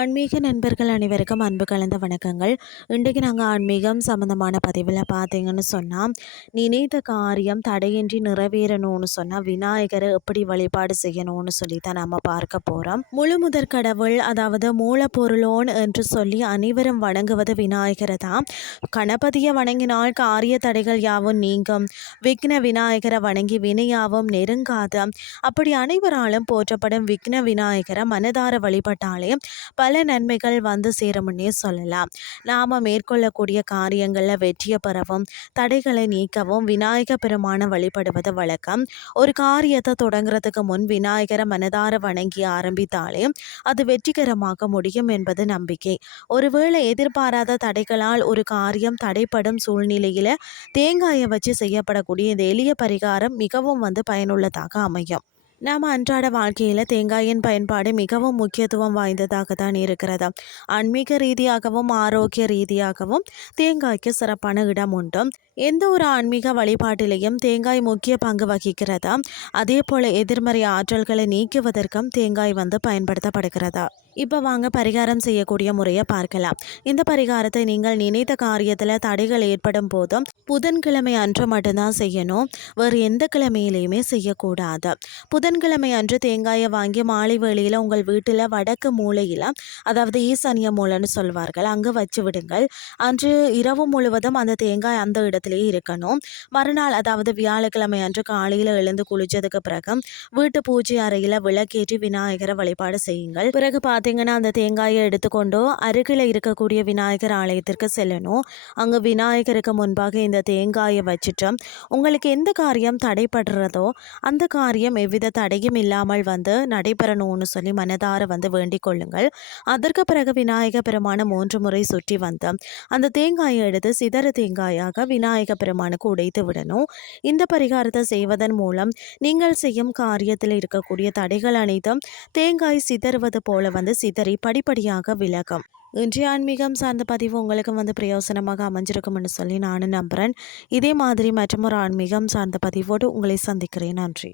ஆன்மீக நண்பர்கள் அனைவருக்கும் அன்பு கலந்த வணக்கங்கள். இன்றைக்கு நாங்கள் ஆன்மீகம் சம்மந்தமான பதிவில் பார்த்தீங்கன்னு சொன்னால், நினைத்த காரியம் தடையின்றி நிறைவேறணும்னு சொன்னால் விநாயகரை எப்படி வழிபாடு செய்யணும்னு சொல்லி தான் நம்ம பார்க்க போகிறோம். முழு முதற் கடவுள், அதாவது மூலப்பொருளோன் என்று சொல்லி அனைவரும் வணங்குவது விநாயகரை தான். கணபதியை வணங்கினால் காரிய தடைகள் யாவும் நீங்கும், விக்ன விநாயகரை வணங்கி வினையாவும் நெருங்காது. அப்படி அனைவராலும் போற்றப்படும் விக்ன விநாயகரை மனதார வழிபட்டாலே பல நன்மைகள் வந்து சேரும்னே சொல்லலாம். நாம் மேற்கொள்ளக்கூடிய காரியங்களில் வெற்றியை பெறவும் தடைகளை நீக்கவும் விநாயக பெருமானை வழிபடுவது வழக்கம். ஒரு காரியத்தை தொடங்குறதுக்கு முன் விநாயகரை மனதார வணங்கி ஆரம்பித்தாலே அது வெற்றிகரமாக முடியும் என்பது நம்பிக்கை. ஒருவேளை எதிர்பாராத தடைகளால் ஒரு காரியம் தடைப்படும் சூழ்நிலையில் தேங்காயை வச்சு செய்யப்படக்கூடிய இந்த எளிய பரிகாரம் மிகவும் பயனுள்ளதாக அமையும். நாம் அன்றாட வாழ்க்கையில் தேங்காயின் பயன்பாடு மிகவும் முக்கியத்துவம் வாய்ந்ததாக தான் இருக்கிறது. ஆன்மீக ரீதியாகவும் ஆரோக்கிய ரீதியாகவும் தேங்காய்க்கு சிறப்பான இடம் உண்டு. எந்த ஒரு ஆன்மீக வழிபாட்டிலையும் தேங்காய் முக்கிய பங்கு வகிக்கிறதா. அதே போல் எதிர்மறை ஆற்றல்களை நீக்குவதற்கும் தேங்காய் பயன்படுத்தப்படுகிறதா. இப்போ வாங்க பரிகாரம் செய்யக்கூடிய முறையை பார்க்கலாம். இந்த பரிகாரத்தை நீங்கள் நினைத்த காரியத்தில் தடைகள் ஏற்படும் போதும் புதன்கிழமை அன்று மட்டும்தான் செய்யணும். வேறு எந்த கிழமையிலையுமே செய்யக்கூடாது. புதன்கிழமை அன்று தேங்காயை வாங்கி மாலை வேளையில் உங்கள் வீட்டில் வடக்கு மூலையில், அதாவது ஈசானிய மூலைன்னு சொல்வார்கள், அங்கே வச்சு விடுங்கள். அன்று இரவு முழுவதும் அந்த தேங்காய் அந்த இடத்துலையே இருக்கணும். மறுநாள், அதாவது வியாழக்கிழமை அன்று காலையில் எழுந்து குளிச்சதுக்கு பிறகு வீட்டு பூஜை அறையில் விளக்கேற்றி விநாயகரை வழிபாடு செய்யுங்கள். பிறகு பார்த்தீங்கன்னா அந்த தேங்காயை எடுத்துக்கொண்டோ அருகில் இருக்கக்கூடிய விநாயகர் ஆலயத்திற்கு செல்லணும். அங்கே விநாயகருக்கு முன்பாக இந்த தேங்காயை வச்சுட்டு உங்களுக்கு எந்த காரியம் தடைப்படுறதோ அந்த காரியம் எவ்வித தடையும் இல்லாமல் நடைபெறணும்னு சொல்லி மனதார வேண்டிக் கொள்ளுங்கள். அதற்கு பிறகு விநாயக பெருமான 3 முறை சுற்றி அந்த தேங்காயை எடுத்து சிதறு தேங்காயாக விநாயக பெருமானுக்கு உடைத்து விடணும். இந்த பரிகாரத்தை செய்வதன் மூலம் நீங்கள் செய்யும் காரியத்தில் இருக்கக்கூடிய தடைகள் அனைத்தும் தேங்காய் சிதறுவது போல சிதறி படிப்படியாக விலகும். இன்றைய ஆன்மீகம் சார்ந்த பதிவு உங்களுக்கு பிரயோசனமாக அமைஞ்சிருக்கும்னு சொல்லி நானும் நம்புகிறேன். இதே மாதிரி மற்றொரு ஆன்மீகம் சார்ந்த பதிவோடு உங்களை சந்திக்கிறேன். நன்றி.